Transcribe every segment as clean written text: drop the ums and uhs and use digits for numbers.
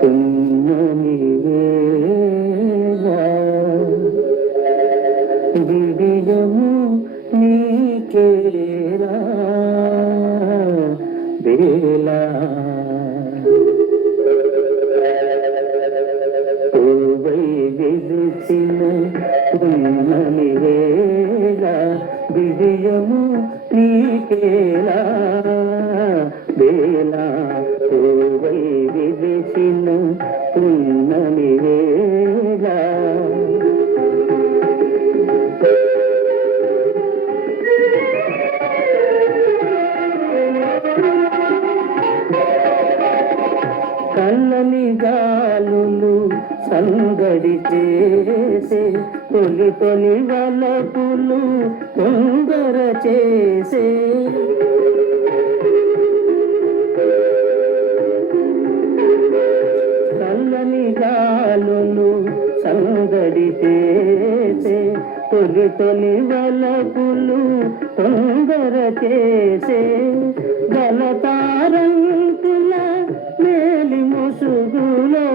పున్నమి వేళ విడియము నీకేరా వేళ పూవై విరిసిన పున్నమి వేళ విడియము నీకేలా వేళ పూవై విరిసిన పున్నమి వేళ కల్లని గాలులు సంగడి చేసే తొలి తొలి వలపులు తొందర చేసే కల్లని గాలులు సంగడి చేసే తొలి తొలి వలపులు తొందర చేసే గలతారంతుల మేలి ముసుగులో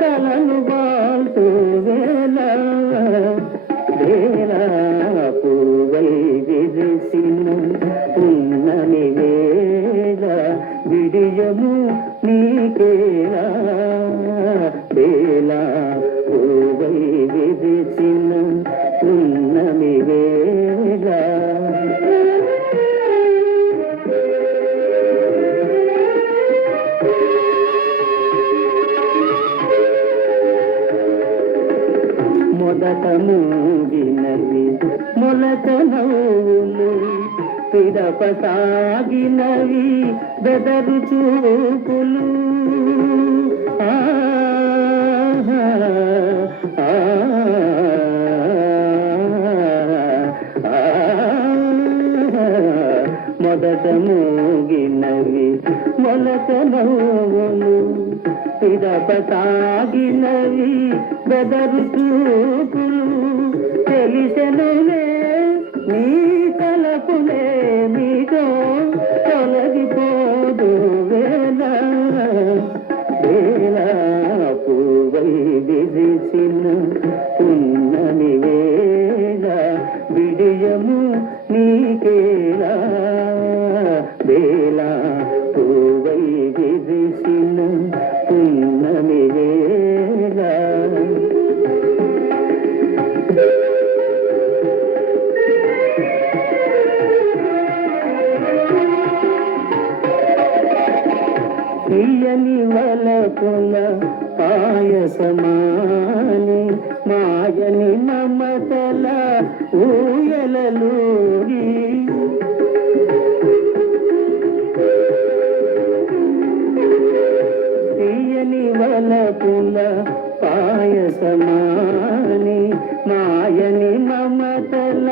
తలను బాల్తూ వేళ వేళ పూవై విరిసిన పున్నమి వేళ విడియము నీకేలా వేళ పూవై విరిసిన పున్నమి వేళ మొదట మూగినవి మొలక నవ్వులు పిదప సాగినవి బెదరు చూపులు మొదట మూగినవి మొలక నవ్వులు పిదప సాగినవి బెదరు చూపులు తెలిసెనులే నీ తలపులే మీతో తొలగిపోదు వేళ వేళ పూవై విరిసిన పున్నమి వేళ విడియము నీకేలా వేళ పూవై విరిసిన పున్నమి వేళ తీయని వలపుల పాయసమాని మాయని మమతల ఊయలలూరి తీయని వలపుల పాయసమాని మాయని మమతల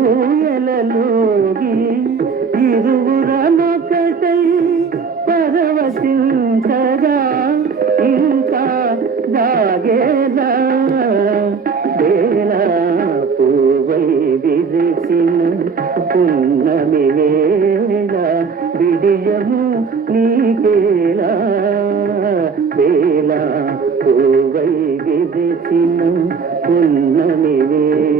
ఊయలలూరి ఇరువురనొకటై పరవశించగా ఇంకా దాగేలా వేళ పూవై విరిసిన పున్నమి వేళ విడియము నీకేలా వేళ పూవై విరిసిన పున్నమి వేళ